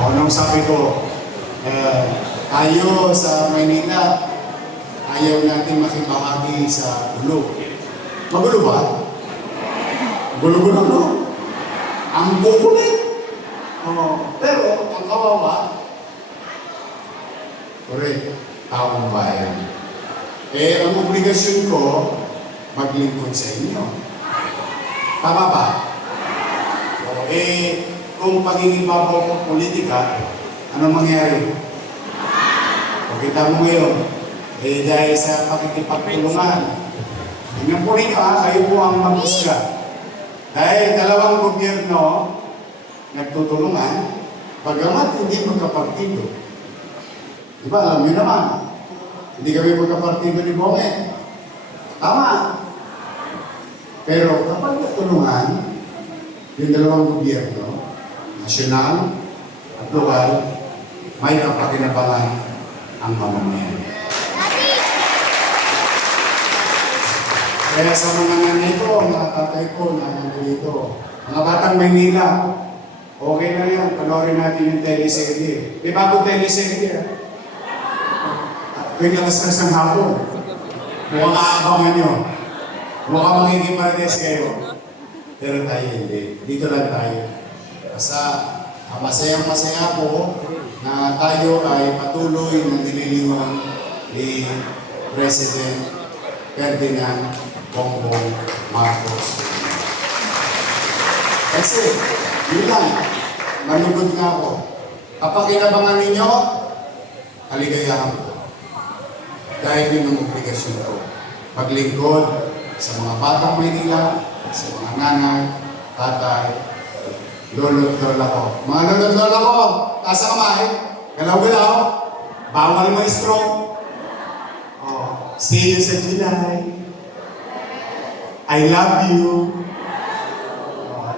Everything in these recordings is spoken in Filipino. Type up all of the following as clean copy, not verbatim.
Nung sabi ko, tayo sa Maynila, ayaw natin makibahagi sa gulo. Magulo ba? Gulo-gulo, no? Ang kukulit. Pero, ang kawawa, correct, taong bayan. Ang obligasyon ko, maglingkod sa inyo. Tama ba? Kung pagiging-babaw ko politika, ano mangyari? Pagkita mo ngayon, dahil sa pakikipagtulungan, tingnan po rin kayo po ang mag-usga. Dahil dalawang gobyerno nagtutulungan, bagamat hindi magkapartido. Diba, alam niyo naman, hindi kami magkapartido ni Bonge. Tama. Pero kapag nagtulungan, yung dalawang gobyerno, nasyonal at lokal, may kapakinabangan ang mamamayan. Kaya sa mga nanay ko, mga tatay ko, na nandito, mga batang Maynila, okay na yan, panoorin natin yung teleserye. May bagong teleserye, tuwing alas 3 ng hapon. Mukhang aabangan nyo. Mukhang magiging kayo. Pero tayo hindi. Dito lang tayo. Basta, masayang-masaya po na tayo ay patuloy na nililiwan ni President Ferdinand Bongbong Marcos. Kasi, yun lang, malugod nga ako. Kapag kinabangan ninyo, kaligayahan ko. Dahil yun ang obligasyon ko. Paglingkod sa mga batang Maynila, sa mga nanay, tatay, lolo at lola ko. Mga lolo at lola ko, taas ang kamay, galaw-galaw, bawal maestro. See you sa July. I love you.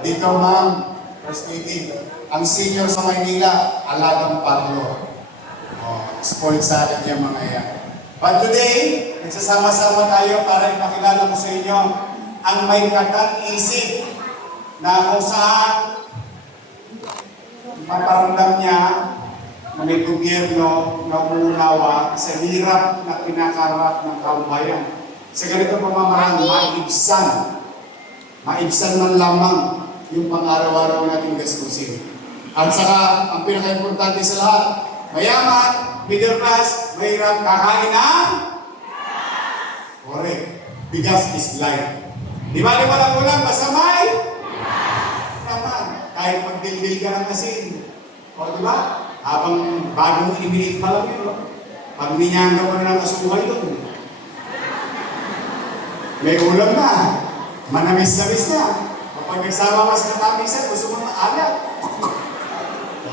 Dito, ma'am, First Lady, ang senior sa Maynila, alagang parlo. Spoiled sa akin yung mga yan. But today, nagsasama-sama tayo para ipakilala ko sa inyo ang may katang-isip na kung saan maparamdam niya na may gobyerno na umunawa sa hirap na kinakarap ng taong bayan. Sa ganito pamamaraan, maibsan man lamang yung pang-araw-araw nating gastusin. At saka, ang pinaka-importante sa lahat, mayaman, middle class, mahirap, kakain ng correct. Bigas is life. Di ba walang ulam, basta may? Naman, kahit magdildil ka ng asin. O di ba? Habang bagong iniit pa lang yun, pag ninyanga mo na ng asukal doon, may ulam na, manamis-namis na. Kapag nagsama mas katamisan, gusto mo maalat.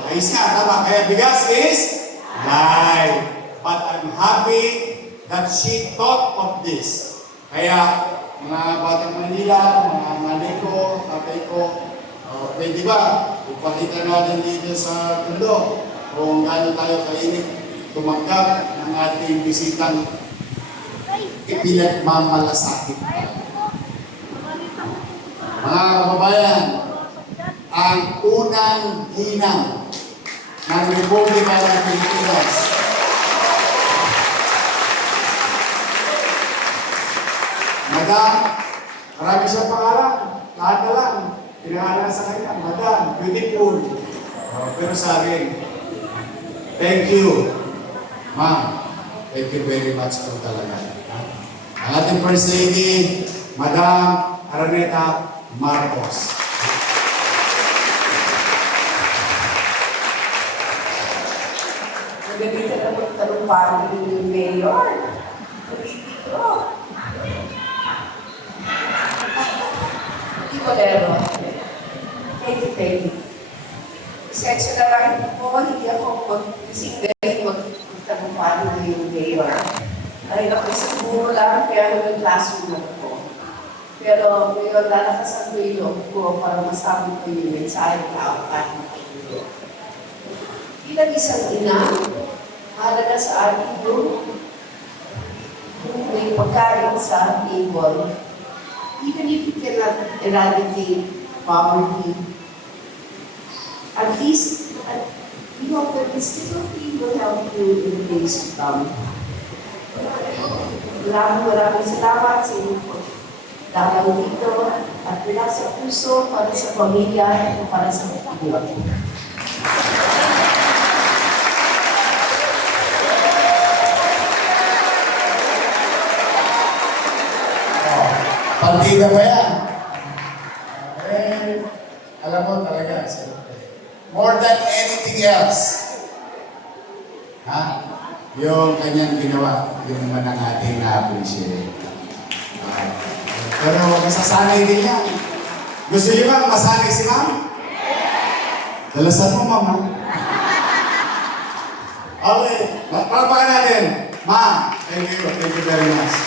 Ayos nga, tama. Kaya bigas is life. But I'm happy that she thought of this. Kaya, mga batang Manila, mga nanay ko, tatay ko, pwede ba? Ipakita natin dito sa mundo kung gaano tayo kainit tumanggap ng ating bisitang ipinagmamalasakit. Mga kababayan, ang unang ginang ng Republika ng Pilipinas Madam, marami siyang pangalan. Lahat na lang. Pinangalan sa kanya. Madam, beautiful. Pero sa akin, thank you. Ma'am, thank you very much po talaga. Ang ating First Lady, Madam Araneta Marcos. Nagagita na magtanong parang yung mayor. Politiko. Bolero. Thank you. Sensya na lang po, hindi ako mag-isip dahil magtanong parang yung mayor. Ay, ako siguro lang, kaya nag-classroom ako. Pero ngayon, lalakasan ko yung loob ko para masabi ko yung mensahe na ako makikilo. Bilang isang ina, mahalaga sa ating group, kung may pagkain sa table, even if you cannot eradicate poverty, at least we hope that this little team will help you in the days to come. Maraming salamat sa inyo po. Dalaw dito at mula sa puso para sa pamilya at para sa buwan. Partida ba yan? Eh, alam mo talaga, more than anything else, ha? Yung kanyang ginawa, yung naman ang ating na-appreciate. Pero masasanay din yan. Gusto niyo ba masanay si ma'am? Dalasan mo, ma'am. Okay, palpakan natin. Ma'am, thank you very much.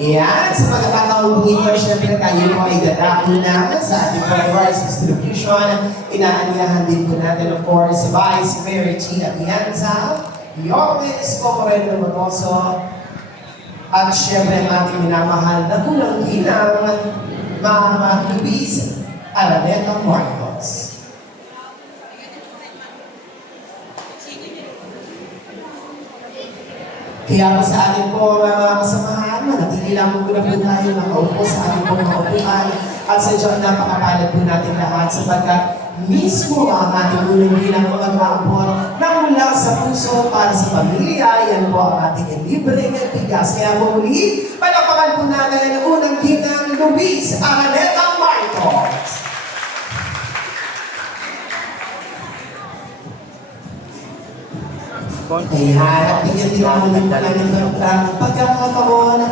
Yan, sa pagkakataong ito, syempre tayo po ay dadako na sa ating rice distribution. Inaanyahan din po natin, of course, Vice Mayor Chi Atienza, Yormes Comoredo Manoso, at syempre ang ating minamahal na unang ginang, Mama Luis Araneta Marcos. Kaya po sa ating po mga kasamahan, manatili lang po na po tayo nakaupo sa ating po mga upuan at sa Diyos napakapalad po natin lahat sapagkat mismo ang ating unang bilang mag-aabot na mula sa puso para sa pamilya. Yan po ang ating libreng bigas. Kaya po muli, palakpakan po natin ang unang ginang Luis Araneta Marcos. Kaya bigyan din ako ng maraming pagkakataon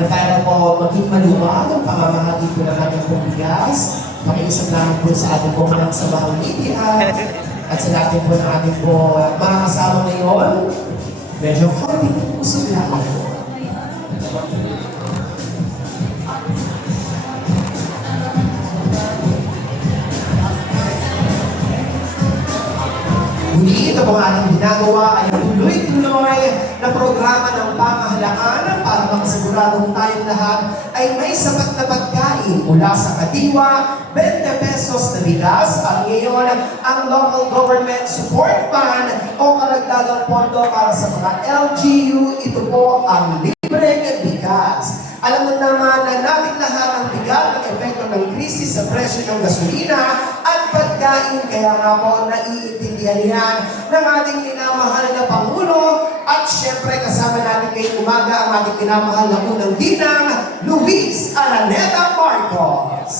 na para po maging maluwag ang pamamahagi po ng ating pagbigas. Makiusap namin po sa ating po mga kasamahang media at sa natin po ng ating po mga kasama ngayon. Medyo konti po puso lang ako. Muli, ito po ating ginagawa ay tuloy-tuloy na programa ng pamahalaan para makasiguradong tayong lahat ay may sapat na pagkain mula sa kadiwa, 20 pesos na bigas at ngayon ang local government support fund o karagdagang pondo para sa mga LGU. Ito po ang libreng bigas. Alam na naman na natin lahat ang bigat ng epekto ng krisis sa presyo ng gasolina at pagkain. Kaya nga po naiintindihan yan ng ating minamahal na Pangulo at syempre kasama natin ngayong umaga ang ating minamahal na unang ginang, Luis Araneta Marcos.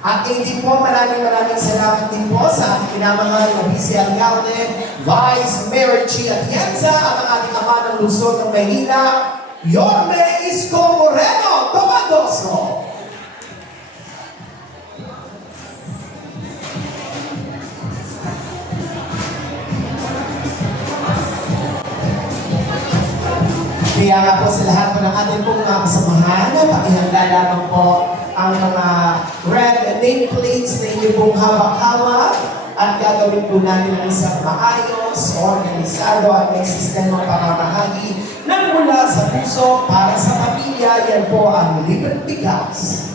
At din po maraming salamat din po sa ating minamahal na Vice Alcalde, Vice Mayor Chi Atienza at ang ating ama ng lungsod ng Maynila, Yormes Comoredo Tomadoso. Kaya nga po sa lahat po ng ating pong mga kasamahan, pakihanda lamang po ang mga red nameplates na inyo pong hawak-hawak at gagawin po natin ang isang maayos, organisado at may sistemang pamamahagi na mula sa puso para sa pamilya. Yan po ang libreng bigas.